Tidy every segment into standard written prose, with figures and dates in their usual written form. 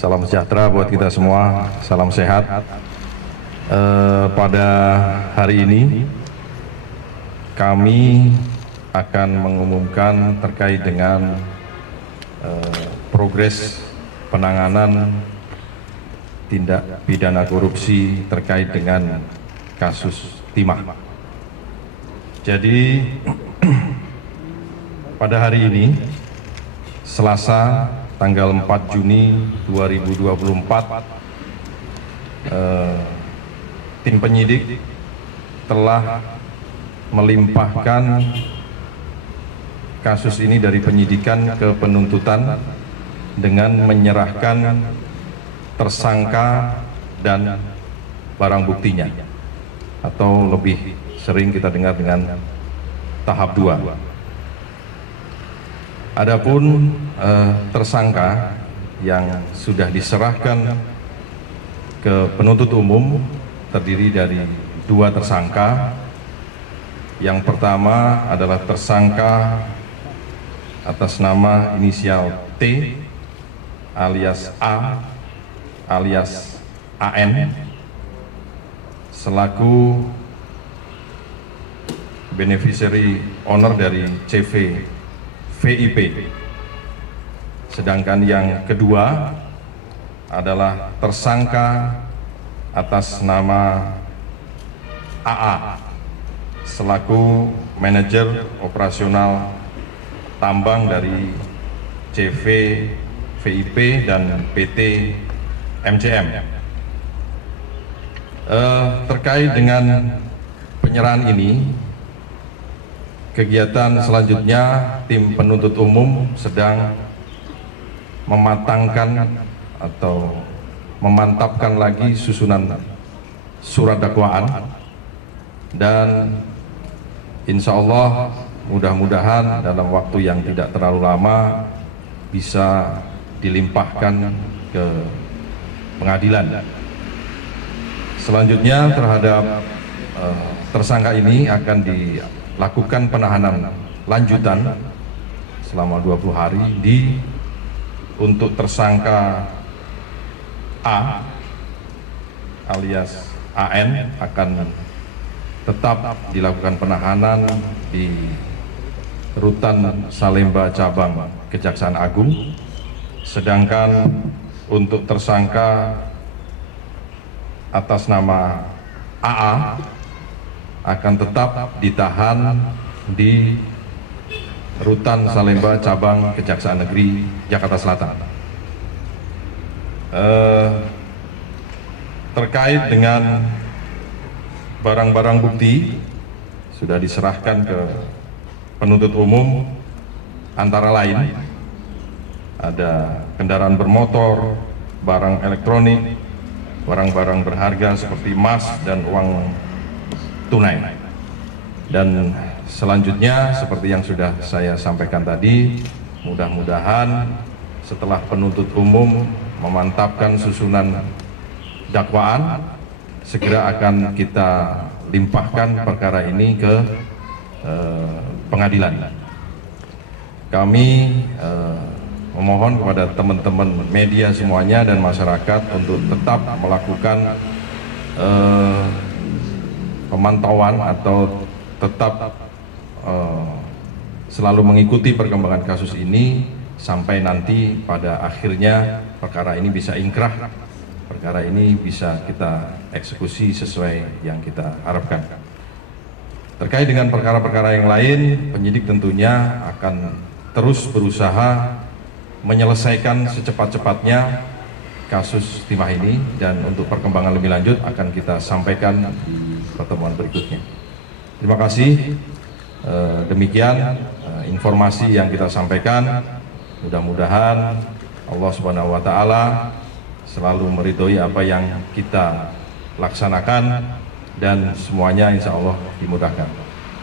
Salam sejahtera buat kita semua, salam sehat. Pada hari ini kami akan mengumumkan terkait dengan progres penanganan tindak pidana korupsi terkait dengan kasus timah. Jadi pada hari ini, Selasa tanggal 4 Juni 2024, tim penyidik telah melimpahkan kasus ini dari penyidikan ke penuntutan dengan menyerahkan tersangka dan barang buktinya, atau lebih sering kita dengar dengan tahap 2. Adapun tersangka yang sudah diserahkan ke penuntut umum terdiri dari 2 tersangka. Yang pertama adalah tersangka atas nama inisial T alias A alias AN selaku beneficiary owner dari CV VIP. Sedangkan yang kedua adalah tersangka atas nama AA selaku manajer operasional tambang dari CV VIP dan PT MCM. Terkait dengan penyerahan ini, kegiatan selanjutnya tim penuntut umum sedang mematangkan atau memantapkan lagi susunan surat dakwaan, dan insya Allah mudah-mudahan dalam waktu yang tidak terlalu lama bisa dilimpahkan ke pengadilan. Selanjutnya terhadap tersangka ini akan dilakukan penahanan lanjutan selama 20 hari untuk tersangka A alias AN akan tetap dilakukan penahanan di Rutan Salemba Cabang Kejaksaan Agung. Sedangkan untuk tersangka atas nama AA akan tetap ditahan di Rutan Salemba Cabang Kejaksaan Negeri Jakarta Selatan. Terkait dengan barang-barang bukti sudah diserahkan ke penuntut umum, antara lain ada kendaraan bermotor, barang elektronik, barang-barang berharga seperti emas dan uang tunai. Dan selanjutnya seperti yang sudah saya sampaikan tadi, mudah-mudahan setelah penuntut umum memantapkan susunan dakwaan, segera akan kita limpahkan perkara ini ke pengadilan. Kami memohon kepada teman-teman media semuanya dan masyarakat untuk tetap melakukan pemantauan atau tetap selalu mengikuti perkembangan kasus ini sampai nanti pada akhirnya perkara ini bisa ingkrah, perkara ini bisa kita eksekusi sesuai yang kita harapkan. Terkait dengan perkara-perkara yang lain, penyidik tentunya akan terus berusaha menyelesaikan secepat-cepatnya kasus timah ini, dan untuk perkembangan lebih lanjut akan kita sampaikan di pertemuan berikutnya. Terima kasih. Demikian informasi yang kita sampaikan. Mudah-mudahan Allah Subhanahu wa Ta'ala selalu meridhoi apa yang kita laksanakan dan semuanya insya Allah dimudahkan.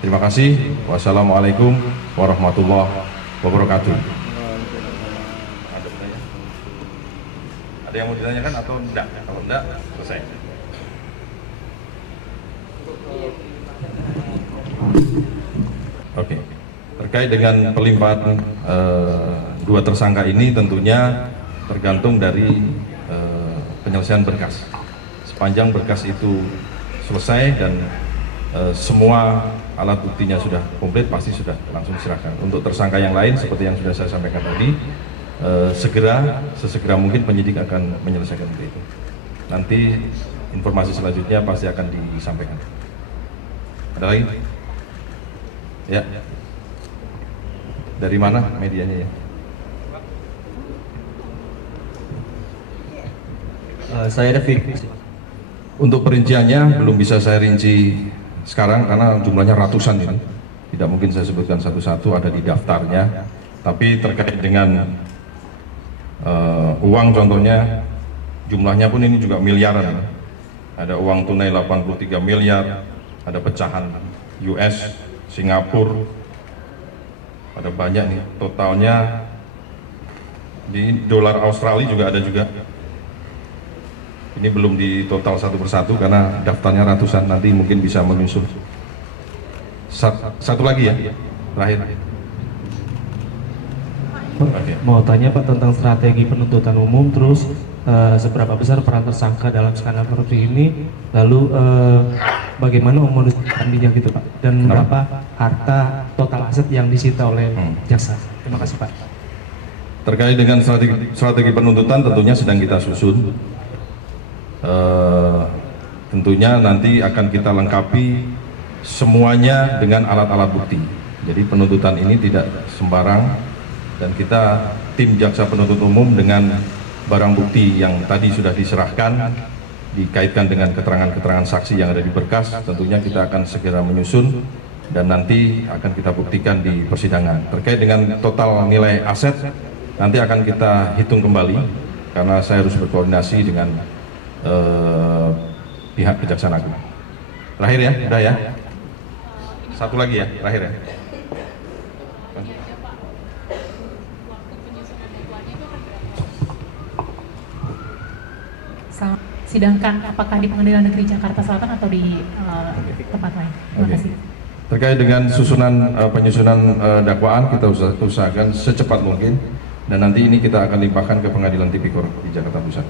Terima kasih. Wassalamualaikum warahmatullahi wabarakatuh. Ada yang mau ditanyakan atau enggak? Kalau enggak, selesai. Oke. Terkait dengan pelimpahan 2 tersangka ini, tentunya tergantung dari penyelesaian berkas. Sepanjang berkas itu selesai dan semua alat buktinya sudah komplit, pasti sudah langsung diserahkan. Untuk tersangka yang lain seperti yang sudah saya sampaikan tadi, sesegera mungkin penyidik akan menyelesaikan itu. Nanti informasi selanjutnya pasti akan disampaikan. Ada lagi? Ya. Dari mana medianya ya? Saya David. Untuk perinciannya belum bisa saya rinci sekarang karena jumlahnya ratusan ini. Tidak mungkin saya sebutkan satu-satu, ada di daftarnya. Tapi terkait dengan uang contohnya, jumlahnya pun ini juga miliaran. Ada uang tunai 83 miliar, ada pecahan US, Singapura, ada banyak nih. Totalnya di dolar Australia juga ada juga. Ini belum di total satu persatu karena daftarnya ratusan, nanti mungkin bisa menyusul. Satu lagi ya, terakhir. Mau tanya Pak tentang strategi penuntutan umum, terus seberapa besar peran tersangka dalam skandal korupsi ini, lalu bagaimana modus operandinya gitu Pak, dan berapa harta total aset yang disita oleh jaksa. Terima kasih Pak. Terkait dengan strategi penuntutan tentunya sedang kita susun. Tentunya nanti akan kita lengkapi semuanya dengan alat-alat bukti. Jadi penuntutan ini tidak sembarang, dan kita tim jaksa penuntut umum dengan barang bukti yang tadi sudah diserahkan dikaitkan dengan keterangan-keterangan saksi yang ada di berkas, tentunya kita akan segera menyusun dan nanti akan kita buktikan di persidangan. Terkait dengan total nilai aset nanti akan kita hitung kembali karena saya harus berkoordinasi dengan pihak Kejaksaan Agung. Terakhir ya, udah ya. Satu lagi ya, terakhir ya. Sidangkan apakah di Pengadilan Negeri Jakarta Selatan atau di tempat lain? Terima kasih. Terkait dengan penyusunan dakwaan, kita usahakan secepat mungkin, dan nanti ini kita akan limpahkan ke Pengadilan Tipikor di Jakarta Pusat.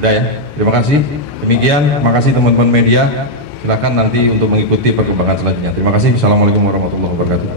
Udah ya, terima kasih. Demikian, terima kasih teman-teman media. Silakan nanti untuk mengikuti perkembangan selanjutnya. Terima kasih. Assalamualaikum warahmatullahi wabarakatuh.